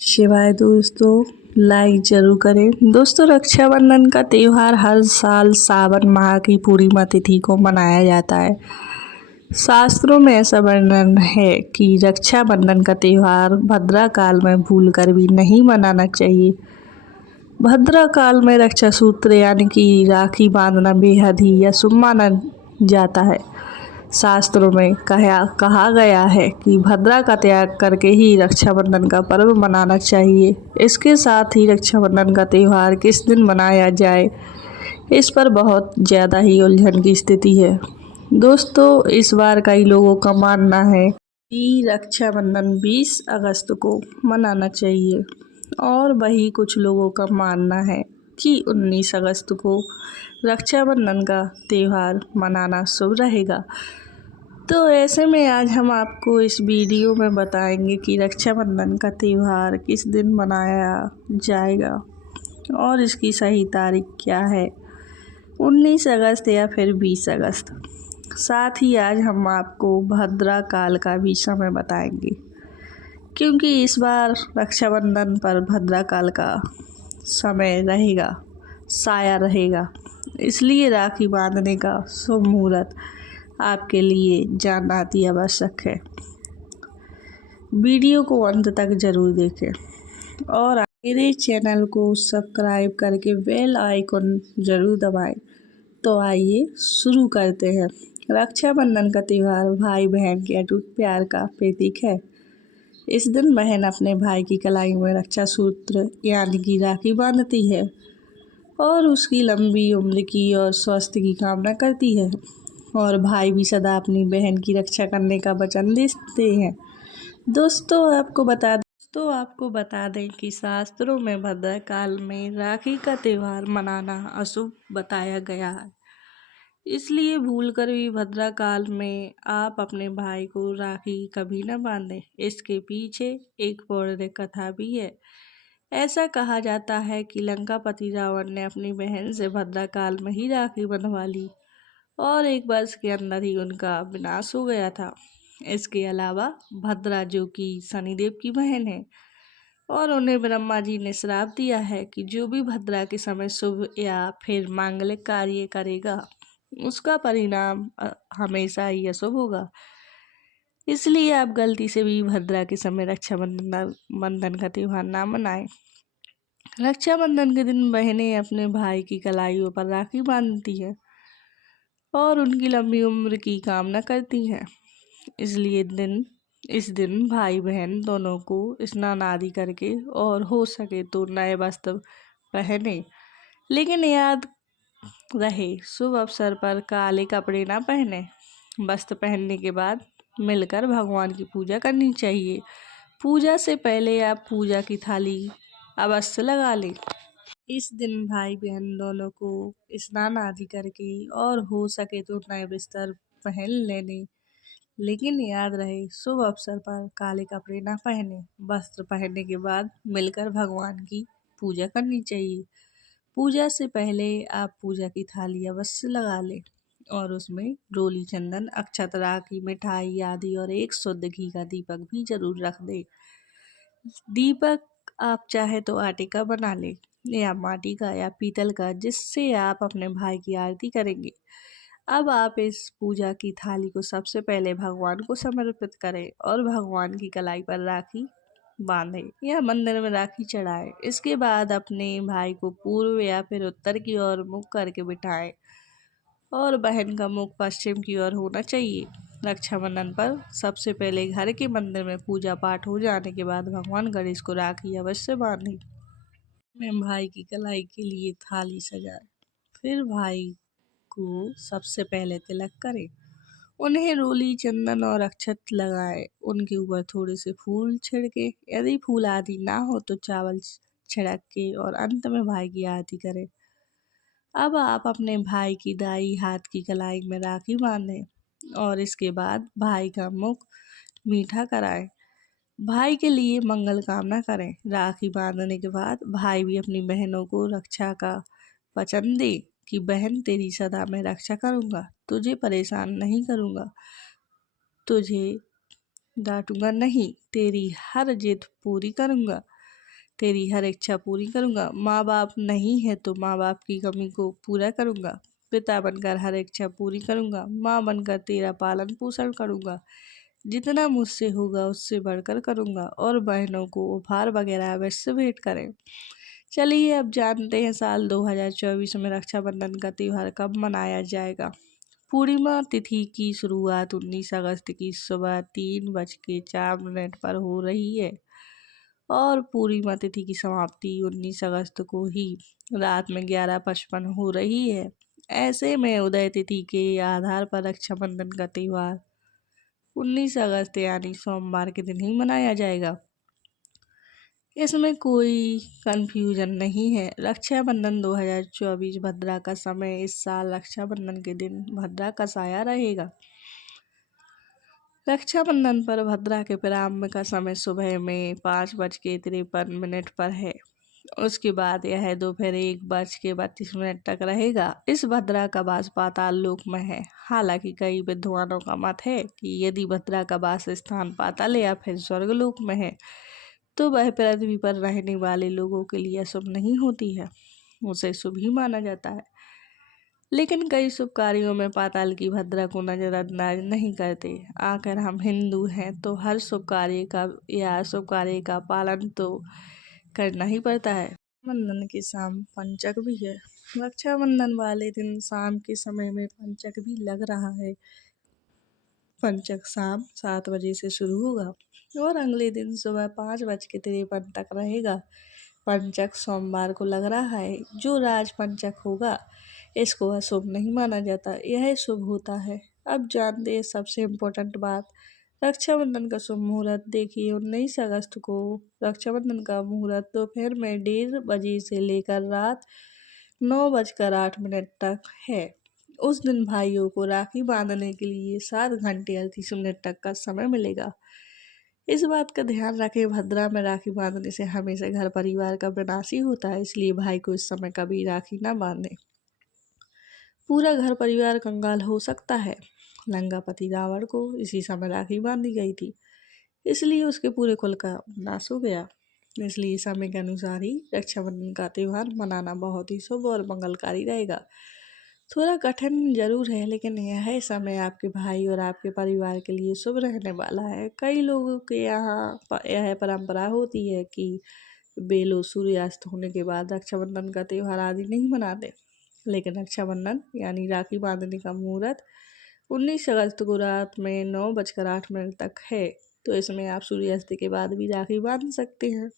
शिवाय दोस्तों, लाइक जरूर करें। दोस्तों, रक्षाबंधन का त्यौहार हर साल सावन माह की पूर्णिमा तिथि को मनाया जाता है। शास्त्रों में ऐसा वर्णन है कि रक्षाबंधन का त्यौहार भद्रा काल में भूलकर भी नहीं मनाना चाहिए। भद्रा काल में रक्षा सूत्र यानी कि राखी बांधना बेहद ही अशुभ माना जाता है। शास्त्रों में कहा गया है कि भद्रा का त्याग करके ही रक्षाबंधन का पर्व मनाना चाहिए। इसके साथ ही रक्षाबंधन का त्यौहार किस दिन मनाया जाए, इस पर बहुत ज़्यादा ही उलझन की स्थिति है। दोस्तों, इस बार कई लोगों का मानना है कि रक्षाबंधन 20 अगस्त को मनाना चाहिए और वही कुछ लोगों का मानना है कि 19 अगस्त को रक्षाबंधन का त्यौहार मनाना शुभ रहेगा। तो ऐसे में आज हम आपको इस वीडियो में बताएंगे कि रक्षाबंधन का त्यौहार किस दिन मनाया जाएगा और इसकी सही तारीख क्या है, 19 अगस्त या फिर 20 अगस्त। साथ ही आज हम आपको भद्रा काल का भी समय बताएंगे, क्योंकि इस बार रक्षाबंधन पर भद्रा काल का समय रहेगा, साया रहेगा। इसलिए राखी बांधने का शुभ मुहूर्त आपके लिए जानना अति आवश्यक है। वीडियो को अंत तक जरूर देखें और मेरे चैनल को सब्सक्राइब करके बेल आइकन जरूर दबाएं। तो आइए शुरू करते हैं। रक्षाबंधन का त्यौहार भाई बहन के अटूट प्यार का प्रतीक है। इस दिन बहन अपने भाई की कलाई में रक्षा सूत्र यानी कि राखी बांधती है और उसकी लंबी उम्र की और स्वास्थ्य की कामना करती है, और भाई भी सदा अपनी बहन की रक्षा करने का वचन देते हैं। दोस्तों, आपको बता दें कि शास्त्रों में भद्रा काल में राखी का त्यौहार मनाना अशुभ बताया गया है। इसलिए भूलकर भी भद्रा काल में आप अपने भाई को राखी कभी न बांधें। इसके पीछे एक पौराणिक कथा भी है। ऐसा कहा जाता है कि लंकापति रावण ने अपनी बहन से भद्रा काल में ही राखी बंधवा ली और 1 वर्ष के अंदर ही उनका विनाश हो गया था। इसके अलावा भद्रा, जो कि शनिदेव की बहन है, और उन्हें ब्रह्मा जी ने श्राप दिया है कि जो भी भद्रा के समय शुभ या फिर मांगलिक कार्य करेगा, उसका परिणाम हमेशा ही अशुभ होगा। इसलिए आप गलती से भी भद्रा के समय रक्षाबंधन का त्यौहार ना मनाएं। रक्षाबंधन के दिन बहनें अपने भाई की कलाइयों पर राखी बांधती हैं और उनकी लंबी उम्र की कामना करती हैं। इस दिन भाई बहन दोनों को स्नान आदि करके और हो सके तो नए वस्त्र पहने। लेकिन याद रहे, शुभ अवसर पर काले कपड़े ना पहने। वस्त्र पहनने के बाद मिलकर भगवान की पूजा करनी चाहिए। पूजा से पहले आप पूजा की थाली अवश्य लगा लें। इस दिन भाई बहन दोनों को स्नान आदि करके और हो सके तो नए वस्त्र पहन लेने। लेकिन याद रहे, शुभ अवसर पर काले कपड़े ना पहने। वस्त्र पहनने के बाद मिलकर भगवान की पूजा करनी चाहिए। पूजा से पहले आप पूजा की थाली अवश्य लगा लें और उसमें रोली, चंदन, अक्षत, राखी, मिठाई आदि और एक शुद्ध घी का दीपक भी जरूर रख दें। दीपक आप चाहे तो आटे का बना लें या माटी का या पीतल का, जिससे आप अपने भाई की आरती करेंगे। अब आप इस पूजा की थाली को सबसे पहले भगवान को समर्पित करें और भगवान की कलाई पर राखी बांधें या मंदिर में राखी चढ़ाएं। इसके बाद अपने भाई को पूर्व या फिर उत्तर की ओर मुख करके बिठाएं और बहन का मुख पश्चिम की ओर होना चाहिए। रक्षाबंधन पर सबसे पहले घर के मंदिर में पूजा पाठ हो जाने के बाद भगवान गणेश को राखी अवश्य बांधें। में भाई की कलाई के लिए थाली सजाएं। फिर भाई को सबसे पहले तिलक करें, उन्हें रोली, चंदन और अक्षत लगाएं। उनके ऊपर थोड़े से फूल छिड़के, यदि फूल आदि ना हो तो चावल छिड़क के, और अंत में भाई की आरती करें। अब आप अपने भाई की दाई हाथ की कलाई में राखी बांधें और इसके बाद भाई का मुख मीठा कराएं। भाई के लिए मंगल कामना करें। राखी बांधने के बाद भाई भी अपनी बहनों को रक्षा का वचन दे कि बहन, तेरी सदा मैं रक्षा करूँगा, तुझे परेशान नहीं करूँगा, तुझे डांटूंगा नहीं, तेरी हर जिद पूरी करूँगा। तेरी हर इच्छा पूरी करूँगा। माँ बाप नहीं है तो माँ बाप की कमी को पूरा करूँगा। पिता बनकर हर इच्छा पूरी करूँगा। माँ बनकर तेरा पालन पोषण करूँगा। जितना मुझसे होगा उससे बढ़कर करूँगा। और बहनों को उपहार वगैरह अवश्य भेंट करें। चलिए अब जानते हैं साल 2024 में रक्षाबंधन का त्यौहार कब मनाया जाएगा। पूर्णिमा तिथि की शुरुआत 19 अगस्त की सुबह 3:04 पर हो रही है और पूर्णिमा तिथि की समाप्ति 19 अगस्त को ही रात में 11:55 हो रही है। ऐसे में उदय तिथि के आधार पर रक्षाबंधन का त्यौहार 19 अगस्त यानी सोमवार के दिन ही मनाया जाएगा। इसमें कोई कंफ्यूजन नहीं है। रक्षाबंधन 2024 भद्रा का समय इस साल रक्षाबंधन के दिन भद्रा का साया रहेगा। रक्षाबंधन पर भद्रा के प्रारंभ का समय सुबह में 5:53 पर है। उसके बाद यह दोपहर 1:32 तक रहेगा। इस भद्रा का वास पाताल लोक में है। हालांकि कई विद्वानों का मत है कि यदि भद्रा का वास स्थान पाताल या फिर स्वर्गलोक में है तो वह पृथ्वी पर रहने वाले लोगों के लिए शुभ नहीं होती है, उसे शुभ ही माना जाता है। लेकिन कई शुभ कार्यों में पाताल की भद्रा को नजरअंदाज नहीं करते। आखिर हम हिंदू हैं तो हर शुभ कार्य का या शुभ कार्य का पालन तो करना ही पड़ता है। रक्षाबंधन की शाम पंचक भी है। रक्षाबंधन वाले दिन शाम के समय में पंचक भी लग रहा है। पंचक शाम 7 बजे से शुरू होगा और अगले दिन सुबह 5:53 तक रहेगा। पंचक सोमवार को लग रहा है। जो राज पंचक होगा इसको अशुभ नहीं माना जाता, यह शुभ होता है। अब जानते हैं सबसे इम्पोर्टेंट बात, रक्षाबंधन का शुभ मुहूर्त। देखिए 19 अगस्त को रक्षाबंधन का मुहूर्त दोपहर में 1:30 बजे से लेकर रात 9:08 तक है। उस दिन भाइयों को राखी बांधने के लिए 7 घंटे 38 मिनट तक का समय मिलेगा। इस बात का ध्यान रखें, भद्रा में राखी बांधने से हमेशा घर परिवार का विनाश ही होता है, इसलिए भाई को इस समय कभी राखी ना बांधे। पूरा घर परिवार कंगाल हो सकता है। लंकापति रावण को इसी समय राखी बांधी गई थी, इसलिए उसके पूरे कुल का नाश हो गया। इसलिए समय के अनुसार ही रक्षाबंधन का त्यौहार मनाना बहुत ही शुभ और मंगलकारी रहेगा। थोड़ा कठिन जरूर है, लेकिन यह समय आपके भाई और आपके परिवार के लिए शुभ रहने वाला है। कई लोगों के यहाँ यह परंपरा होती है कि बेलो सूर्यास्त होने के बाद रक्षाबंधन का त्यौहार आदि नहीं मनाते, लेकिन रक्षाबंधन यानी राखी बांधने का मुहूर्त 19 अगस्त को रात में 9:08 तक है। तो इसमें आप सूर्यास्त के बाद भी राखी बांध सकते हैं,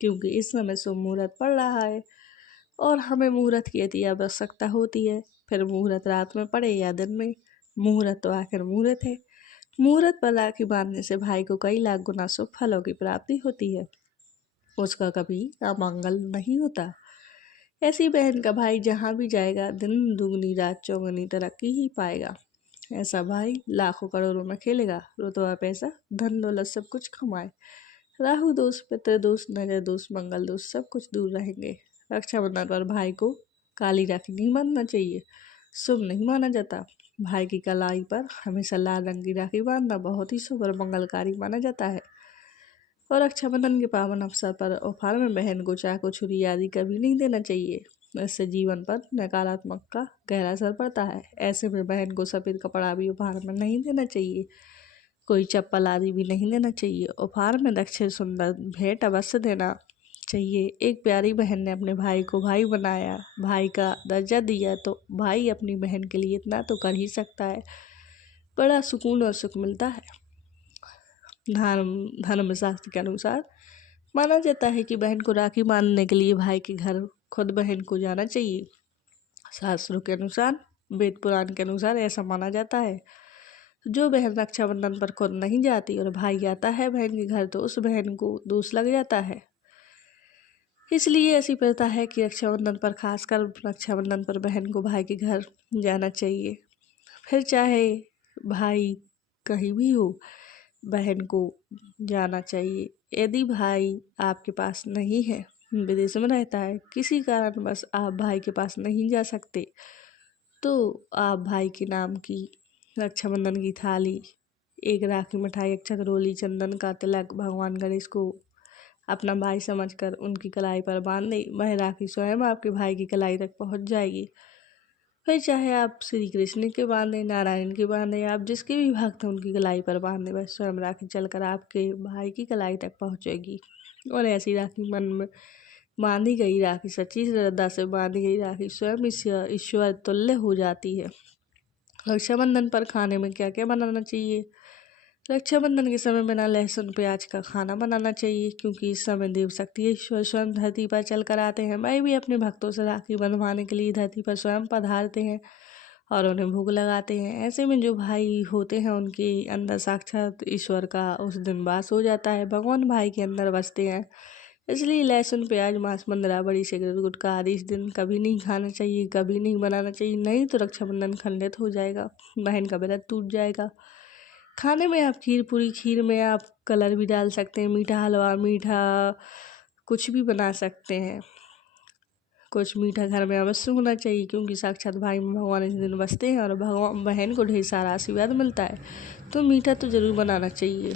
क्योंकि इस समय शुभ मुहूर्त पड़ रहा है और हमें मुहूर्त की अति आवश्यकता होती है। फिर मुहूर्त रात में पड़े या दिन में, मुहूर्त तो आखिर मुहूर्त है। मुहूर्त पर राखी बांधने से भाई को कई लाख गुना शुभ फलों की प्राप्ति होती है, उसका कभी अमंगल नहीं होता। ऐसी बहन का भाई जहाँ भी जाएगा दिन दुगनी रात चौगुनी तरक्की ही पाएगा। ऐसा भाई लाखों करोड़ों में खेलेगा, रुतबा पैसा धन दौलत सब कुछ कमाए। राहु दोष, पितृ दोष, नजर दोष, मंगल दोष सब कुछ दूर रहेंगे। रक्षाबंधन पर भाई को काली राखी नहीं बांधना चाहिए, शुभ नहीं माना जाता। भाई की कलाई पर हमेशा लाल रंग की राखी बांधना बहुत ही शुभ और मंगलकारी माना जाता है। और रक्षाबंधन के पावन अवसर पर उपहार में बहन को चाकू छुरी आदि कभी नहीं देना चाहिए, इससे जीवन पर नकारात्मक का गहरा असर पड़ता है। ऐसे में बहन को सफ़ेद कपड़ा भी उपहार में नहीं देना चाहिए, कोई चप्पल आदि भी नहीं देना चाहिए। उपहार में दक्षिण सुंदर भेंट अवश्य देना चाहिए। एक प्यारी बहन ने अपने भाई को भाई बनाया, भाई का दर्जा दिया, तो भाई अपनी बहन के लिए इतना तो कर ही सकता है। बड़ा सुकून और सुख मिलता है। धर्मशास्त्र के अनुसार माना जाता है कि बहन को राखी बांधने के लिए भाई के घर खुद बहन को जाना चाहिए। शास्त्रों के अनुसार, वेद पुराण के अनुसार ऐसा माना जाता है। जो बहन रक्षाबंधन पर खुद नहीं जाती और भाई जाता है बहन के घर, तो उस बहन को दोष लग जाता है। इसलिए ऐसी प्रथा है कि रक्षाबंधन पर, खासकर रक्षाबंधन पर बहन को भाई के घर जाना चाहिए। फिर चाहे भाई कहीं भी हो, बहन को जाना चाहिए। यदि भाई आपके पास नहीं है, विदेश में रहता है, किसी कारणवश आप भाई के पास नहीं जा सकते, तो आप भाई के नाम की रक्षाबंधन की थाली, एक राखी मिठाई, एक चकरोली, चंदन का तिलक, भगवान गणेश को अपना भाई समझकर उनकी कलाई पर बांध दें। वह राखी स्वयं आपके भाई की कलाई तक पहुंच जाएगी। फिर चाहे आप श्री कृष्ण के बांधें, नारायण के बांधें, आप जिसके भी भक्त हैं उनकी कलाई पर बांधें, वह स्वयं राखी चलकर आपके भाई की कलाई तक पहुंचेगी। और ऐसी राखी मन में बांधी गई राखी, सच्ची श्रद्धा से बांधी गई राखी स्वयं ईश्वर तुल्य हो जाती है। रक्षाबंधन पर खाने में क्या क्या बनाना चाहिए? रक्षाबंधन के समय बिना लहसुन प्याज का खाना बनाना चाहिए, क्योंकि इस समय देव शक्ति ईश्वर स्वयं धरती पर चल कर आते हैं। वह भी अपने भक्तों से राखी बंधवाने के लिए धरती पर स्वयं पधारते हैं और उन्हें भोग लगाते हैं। ऐसे में जो भाई होते हैं उनके अंदर साक्षात ईश्वर का उस दिन वास हो जाता है। भगवान भाई के अंदर बसते हैं। इसलिए लहसुन प्याज मांस मंद्रा बड़ी सिगरेट गुटखा आदि इस दिन कभी नहीं खाना चाहिए, कभी नहीं बनाना चाहिए, नहीं तो रक्षाबंधन खंडित हो जाएगा, बहन का व्रत टूट जाएगा। खाने में आप खीर पूरी, खीर में आप कलर भी डाल सकते हैं, मीठा हलवा, मीठा कुछ भी बना सकते हैं। कुछ मीठा घर में अवश्य होना चाहिए, क्योंकि साक्षात भाई भगवान इस दिन बसते हैं और भगवान बहन को ढेर सारा आशीर्वाद मिलता है। तो मीठा तो ज़रूर बनाना चाहिए।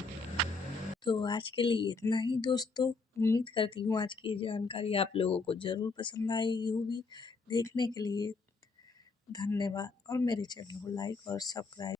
तो आज के लिए इतना ही दोस्तों। उम्मीद करती हूँ आज की जानकारी आप लोगों को ज़रूर पसंद आई होगी। देखने के लिए धन्यवाद और मेरे चैनल को लाइक और सब्सक्राइब